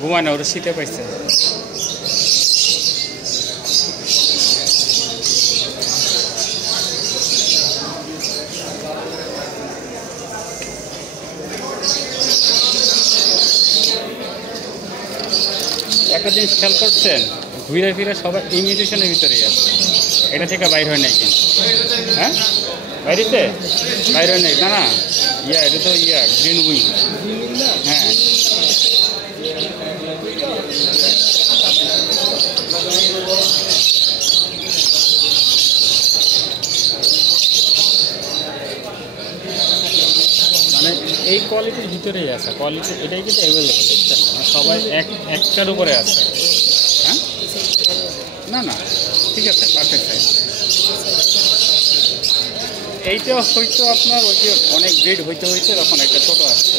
ঘুমায় না, ওরা শীতে পাইছে। একটা জিনিস খেয়াল করছেন, ঘুরে ফিরে সবাই ইমিউনিশনের ভিতরেই আছে, এটা থেকে বাইর হয় নাই কিন্তু। হ্যাঁ, বাইরেতে বাইর হয় নাই, না না, এটা তো গ্রিন উইং। হ্যাঁ, মানে এই কোয়ালিটির ভিতরেই আছে, কোয়ালিটি এটাই কিন্তু অ্যাভেলেবল, বুঝছেন? সবাই একটার উপরে আছে। হ্যাঁ, না না, ঠিক আছে, পারফেক্ট সাইজ। এইটা হয়তো আপনার ওই যে অনেক ব্রিড হইতে তখন একটা ছোটো আসছে,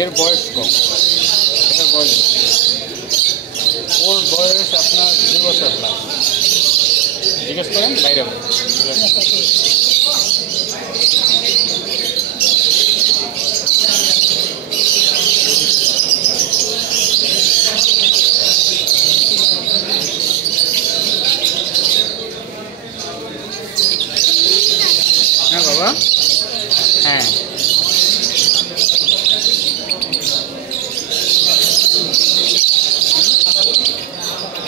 এর বয়স কম, এটার বয়স বেশি। ওর বয়স আপনার 2 বছর প্লাস। জিজ্ঞেস করেন বাইরে। হ্যাঁ বাবা, হ্যাঁ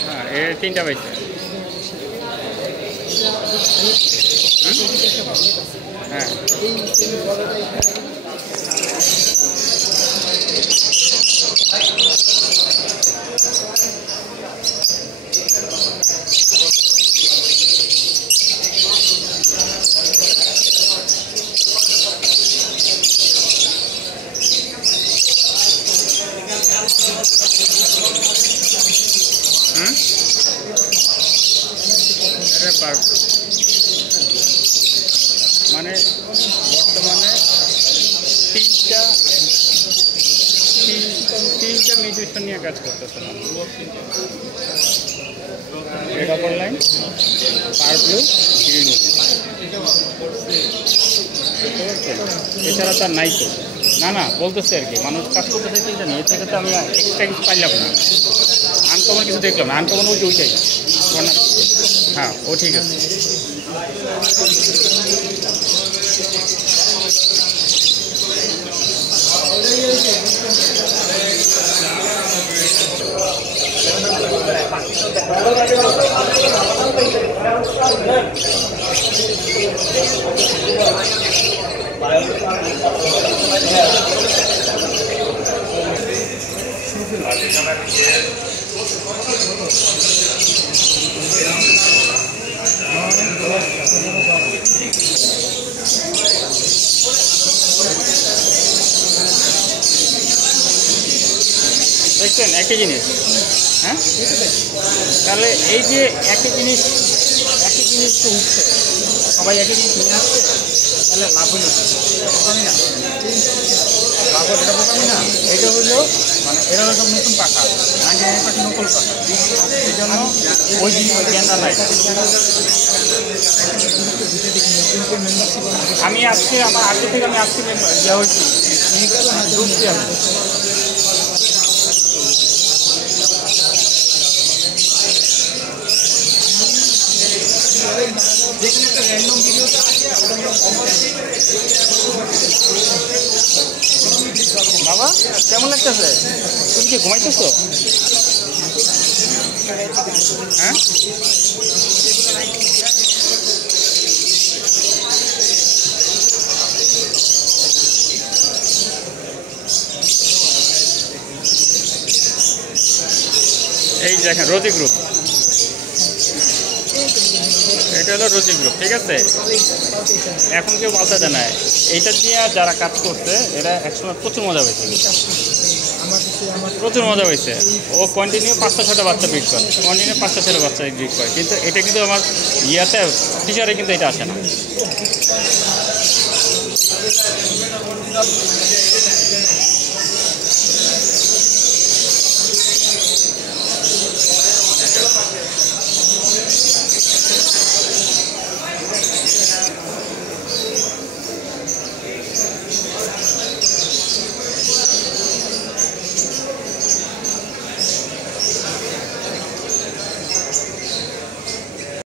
হ্যাঁ, এর 3টা পাইছে। হ্যাঁ, মানে বর্তমানে তিনটা মিউটেশন নিয়ে কাজ করতেছে। রেড অপার লাইন, পার ব্লু, গ্রিন উইং, এছাড়া তার নাই তো। না না, বলতেছে আর কি, মানুষ কাজ করতে চাইছে জানি, এর থেকে তো আমি এক্সট্রা কিছু পাইলাম না। আনকমন কিছু দেখলাম না, আনকমন ওইটাই। হ্যাঁ, ও ঠিক আছে। দেখছেন একই জিনিস। হ্যাঁ, তাহলে এই যে একই জিনিস তো উঠছে, সবাই একই জিনিস নিয়ে আসছে। তাহলে লাভ হইল বোকামি না, লাভ হল এটা বোকামি না। এটা হইলো মানে এরা হলো সব নতুন পাখা, 99% নকল পাখা, এই জন্য ওই জিনিস জ্ঞানটা নাই। আমি আজকে আমার আগে থেকে আমি আজকে ইয়ে হয়েছি ঢুকছি আমি। বাবা কেমন লাগতেছে? তুমি কি ঘুমাইতেছো? হ্যাঁ এই দেখেন রোজি গ্রুপ, এটা হলো রোজি গ্রুপ, ঠিক আছে। এখন কেউ বলতে দেয় না, এইটা দিয়ে যারা কাজ করছে এরা একসময় প্রচুর মজা হয়েছে, প্রচুর মজা হয়েছে। ও কন্টিনিউ 5-6টা বাচ্চা ব্রিড করে, কন্টিনিউ 5-6টা বাচ্চা ব্রিড করে, কিন্তু এটা কিন্তু আমার ইয়াতে ফিচারে কিন্তু এটা আসে না।